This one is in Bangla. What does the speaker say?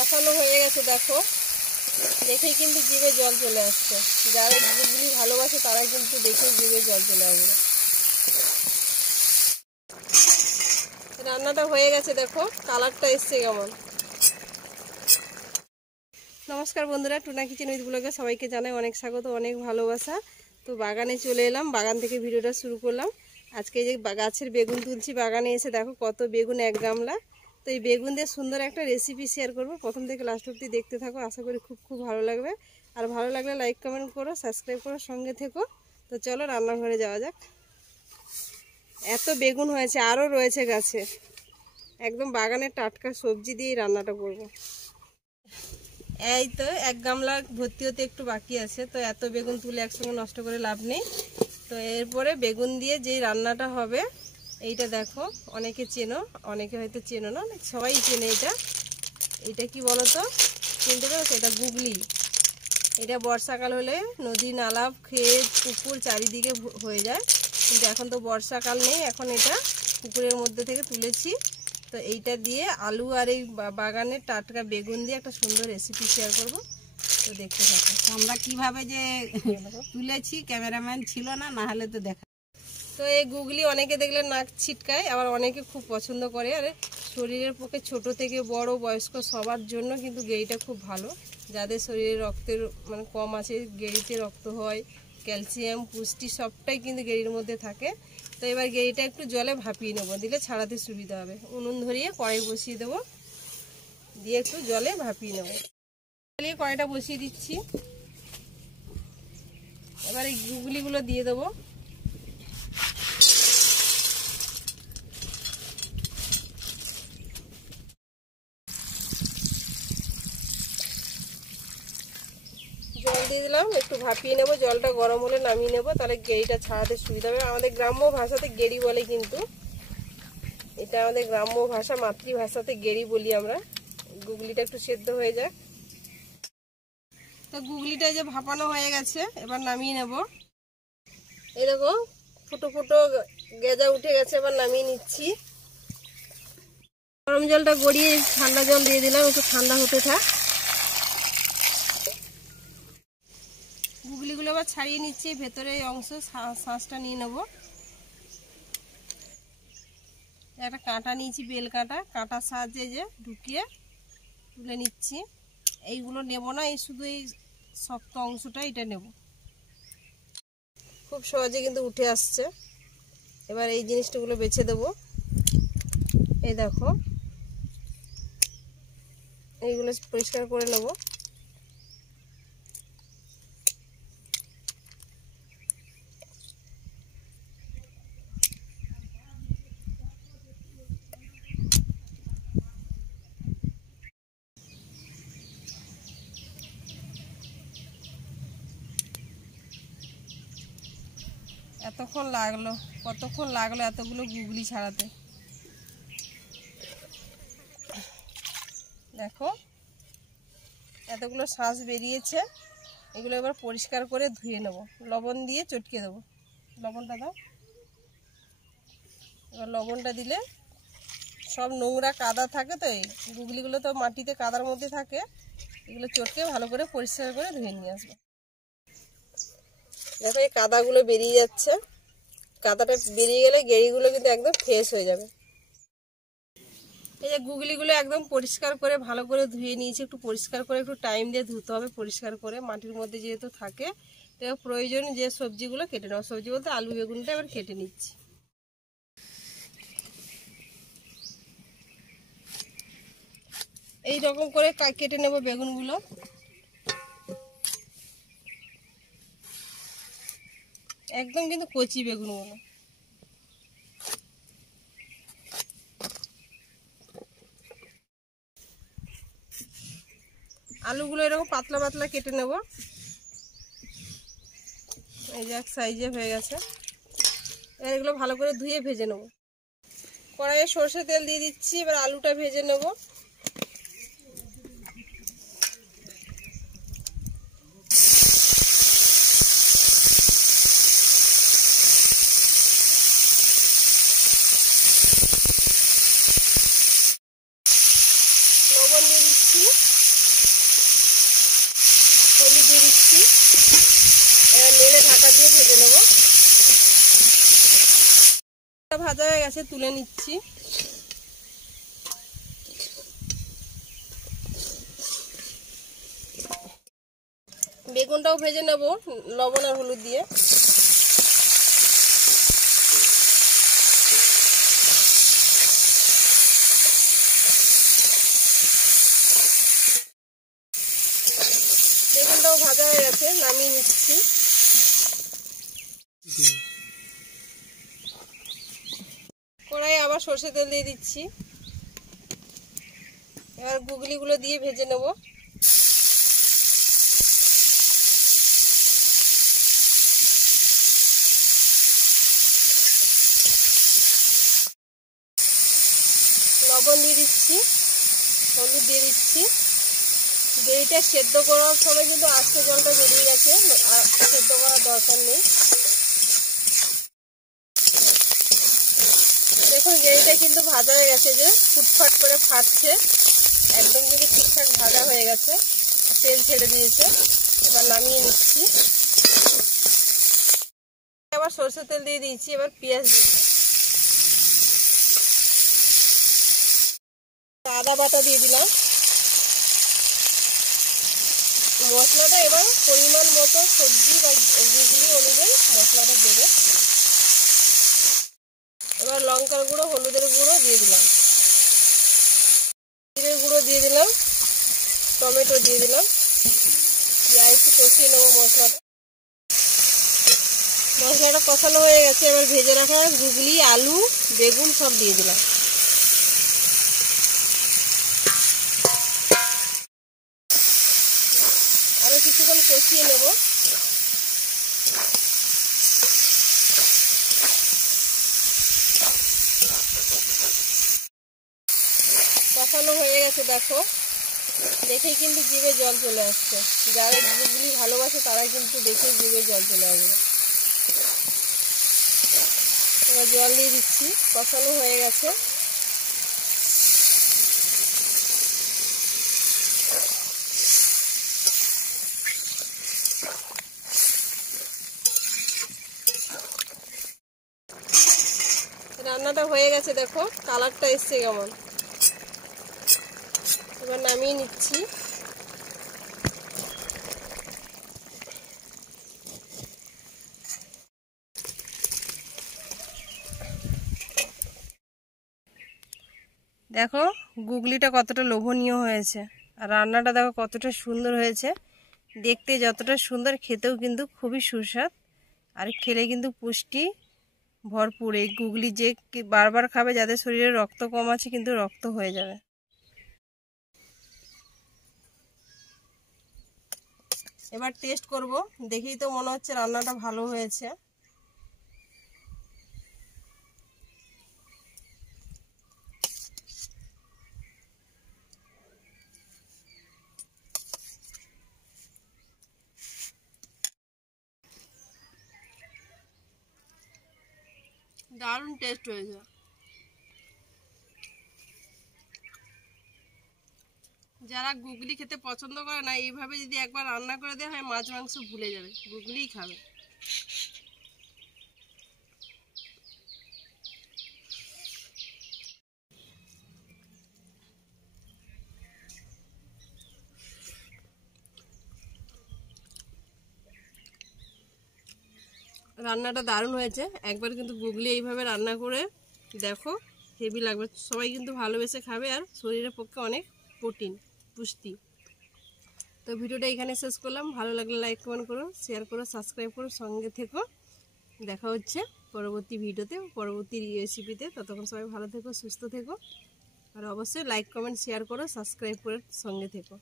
কষানো হয়ে গেছে দেখো, দেখেই কিন্তু জিভে জল চলে আসছে। যারা ঘুগনি ভালোবাসে তারা কিন্তু দেখেই জিভে জল চলে আসবে। রান্নাটা হয়ে গেছে, দেখো কালারটা এসছে কেমন। নমস্কার বন্ধুরা, টুনা কিচেন উইথ ব্লগে সবাইকে জানাই অনেক স্বাগত, অনেক ভালোবাসা। তো বাগানে চলে এলাম, বাগান থেকে ভিডিওটা শুরু করলাম। আজকে যে গাছের বেগুন তুলছি, বাগানে এসে দেখো কত বেগুন, এক গামলা। তো এই বেগুন দিয়ে সুন্দর একটা রেসিপি শেয়ার করব, প্রথম থেকে লাস্ট অবধি দেখতে থাকো, আশা করি খুব ভালো লাগবে। আর ভালো লাগলে লাইক কমেন্ট করো, সাবস্ক্রাইব করো, সঙ্গে থেকো। তো চলো রান্নাঘরে যাওয়া যাক। এত বেগুন হয়েছে, আরও রয়েছে গাছে, একদম বাগানের টাটকা সবজি দিয়েই রান্নাটা করব। এই তো এক গামলা ভর্তি হতে একটু বাকি আছে। তো এত বেগুন তুলে একসঙ্গে নষ্ট করে লাভ নেই। তো এরপরে বেগুন দিয়ে যেই রান্নাটা হবে, এইটা দেখো, অনেকে চেনো, অনেকে হয়তো চেনো না, সবাই চেনে এটা। এটা কি বলো তো, চিনতে পেরেছো? এটা গুগলি। এটা বর্ষাকাল হলে নদী, নালা, ক্ষেত, পুকুর চারিদিকে হয়ে যায়। কিন্তু এখন তো বর্ষাকাল নেই, এখন এটা পুকুরের মধ্যে থেকে তুলেছি। তো এইটা দিয়ে আলু আর এই বাগানের টাটকা বেগুন দিয়ে একটা সুন্দর রেসিপি শেয়ার করব। তো দেখতে থাকো। আমরা কিভাবে যে তুলেছি, ক্যামেরাম্যান ছিল না, না হলে তো দেখা। তো এই গুগলি অনেকে দেখলে নাক ছিটকায়, আবার অনেকে খুব পছন্দ করে। আর শরীরের পক্ষে ছোট থেকে বড়, বয়স্ক সবার জন্য কিন্তু গেঁড়িটা খুব ভালো। যাদের শরীরে রক্তের মানে কম আছে, গেঁড়িতে রক্ত হয়, ক্যালসিয়াম, পুষ্টি সবটাই কিন্তু গেঁড়ির মধ্যে থাকে। তো এবার গেঁড়িটা একটু জলে ভাপিয়ে নেবো, দিলে ছাড়াতে সুবিধা হবে। উনুন ধরিয়ে কড়াই বসিয়ে দেবো, দিয়ে একটু জলে ভাপিয়ে নেবো। কড়াইটা বসিয়ে দিচ্ছি। এবার এই গুগলিগুলো দিয়ে দেবো। জল দিয়ে দিলাম, একটু ভাপিয়ে নেবো। জলটা গরম হলে নামিয়ে নেবো, তাহলে গেঁড়িটা ছাড়াতে সুবিধা হবে। আমাদের গ্রাম্য ভাষাতে গেঁড়ি বলে, কিন্তু এটা আমাদের গ্রাম্য ভাষা, মাতৃভাষাতে গেঁড়ি বলি আমরা। গুগলিটা একটু সেদ্ধ হয়ে যায়। তো গুগলিটা যে ভাপানো হয়ে গেছে, এবার নামিয়ে নেব। এই দেখো ফুটো ফুটো গেজা উঠে গেছে, এবার নামিয়ে নিচ্ছি। গরম জলটা গড়িয়ে ঠান্ডা জল দিয়ে দিলাম, একটু ঠান্ডা হতে থাক। গুগলিগুলো আবার ছাড়িয়ে নিচ্ছি, ভেতরে এই অংশ শাঁসটা নিয়ে নেব। একটা কাঁটা নিয়েছি, বেল কাঁটা, কাঁটার সাহায্যে যে ঢুকিয়ে তুলে নিচ্ছি। এইগুলো নেব না, এই শুধু এই শক্ত অংশটা এটা নেব। খুব সহজে কিন্তু উঠে আসছে। এবার এই জিনিসটাগুলো বেছে দেব। এই দেখো, এইগুলো পরিষ্কার করে নেব। কতক্ষণ লাগলো এতগুলো গুগলি ছাড়াতে। দেখো এতগুলো শাঁস বেরিয়েছে। এগুলো এবার পরিষ্কার করে ধুয়ে নেব, লবণ দিয়ে চটকে দেবো। লবণটা দাও। এবার লবণটা দিলে সব নোংরা কাদা থাকে, তো এই গুগলিগুলো তো মাটিতে কাদার মধ্যে থাকে, এগুলো চটকে ভালো করে পরিষ্কার করে ধুয়ে নিয়ে আসবো। দেখো এই কাদাগুলো বেরিয়ে যাচ্ছে। কাদাটা বেরিয়ে গেলে গেঁড়িগুলো কিন্তু একদম ফ্রেশ হয়ে যাবে। এই যে গুগলিগুলো একদম পরিষ্কার করে ভালো করে ধুয়ে নিয়েছি। একটু পরিষ্কার করে, একটু টাইম দিয়ে ধুতে হবে, পরিষ্কার করে, মাটির মধ্যে যেহেতু থাকে। তো প্রয়োজন যে সবজিগুলো কেটে নেওয়া, সবজি বলতে আলু বেগুনটা এবার কেটে নিচ্ছি। এই রকম করে কেটে নেব বেগুনগুলো। একদম কিন্তু কচি বেগুনগুলো। আলুগুলো এরকম পাতলা পাতলা কেটে নেব। এই যে এক সাইজে হয়ে গেছে। এবার এগুলো ভালো করে ধুয়ে ভেজে নেব। কড়াইয়ে সরষে তেল দিয়ে দিচ্ছি, এবার আলুটা ভেজে নেব। লবণ দিয়ে দিচ্ছি। এবার নেড়ে ঢাকা দিয়ে ভেজে নেব। ভাজা হয়ে গেছে, তুলে নিচ্ছি। বেগুনটাও ভেজে নেব লবণ আর হলুদ দিয়ে। বেগুনটাও ভাজা হয়ে গেছে, নামিয়ে নিচ্ছি। কড়াইয়ে আবার সরষে তেল দিয়ে দিচ্ছি। এবার গুগলিগুলো দিয়ে ভেজে নেব। লবণ দিয়ে দিচ্ছি, হলুদ দিয়ে দিচ্ছি। দইটা সেদ্ধ করার সময় কিন্তু আস্তে জলটা বেরিয়ে গেছে, আর সেদ্ধ করার দরকার নেই। দেখুন দইটা কিন্তু ভাজা হয়ে গেছে, যে ফুটফাট করে ফাটছে, একদম কিন্তু ঠিকঠাক ভাজা হয়ে গেছে, তেল ছেড়ে দিয়েছে। এবার নামিয়ে নিচ্ছি। আবার সরষের তেল দিয়ে দিয়েছি। এবার পেঁয়াজ দিয়ে দিলাম, আদা বাটা দিয়ে দিলাম। মশলাটা এবার পরিমাণ মতো সবজি বা গুগলি অনুযায়ী মশলাটা দেবে। এবার লঙ্কার গুঁড়ো, হলুদের গুঁড়ো দিয়ে দিলাম, জিরের গুঁড়ো দিয়ে দিলাম, টমেটো দিয়ে দিলাম। দিয়ে একটু কষিয়ে নেবো মশলাটা। মশলাটা কষানো হয়ে গেছে। এবার ভেজে রাখা গুগলি, আলু, বেগুন সব দিয়ে দিলাম। আরো কিছুক্ষণ কষিয়ে নেব। কষানো হয়ে গেছে, দেখো দেখেই কিন্তু জিভে জল চলে আসছে। যারা গুগলি ভালোবাসে তারা কিন্তু দেখেই জিভে জল চলে আসবে। এবার জল দিয়ে দিচ্ছি, কষানো হয়ে গেছে। রান্নাটা হয়ে গেছে, দেখো কালারটা এসছে কেমন। এবার নামিয়ে নিচ্ছি। দেখো গুগলিটা কতটা লোভনীয় হয়েছে, আর রান্নাটা দেখো কতটা সুন্দর হয়েছে। দেখতে যতটা সুন্দর, খেতেও কিন্তু খুবই সুস্বাদ, আর খেলে কিন্তু পুষ্টি ভরপুর। এই গুগলি যে বারবার খাবে, যাদের শরীরে রক্ত কম আছে কিন্তু রক্ত হয়ে যাবে। এবার টেস্ট করব, দেখেই তো মনে হচ্ছে রান্নাটা ভালো হয়েছে। দারুণ টেস্ট হয়েছে। যারা গুগলি খেতে পছন্দ করে না, এইভাবে যদি একবার রান্না করে দেওয়া হয়, মাছ মাংস ভুলে যাবে, গুগলিই খাবে। রান্নাটা দারুণ হয়েছে। একবার কিন্তু গুগলি এইভাবে রান্না করে দেখো, হেভি লাগবে। সবাই কিন্তু ভালোবেসে খাবে, আর শরীরের পক্ষে অনেক প্রোটিন, পুষ্টি। তো ভিডিওটা এখানে শেষ করলাম। ভালো লাগলে লাইক, কমেন্ট করো, শেয়ার করো, সাবস্ক্রাইব করো, সঙ্গে থেকো। দেখা হচ্ছে পরবর্তী ভিডিওতে, পরবর্তী রেসিপিতে। ততক্ষণ সবাই ভালো থেকো, সুস্থ থেকো, আর অবশ্যই লাইক, কমেন্ট, শেয়ার করো, সাবস্ক্রাইব করে সঙ্গে থেকো।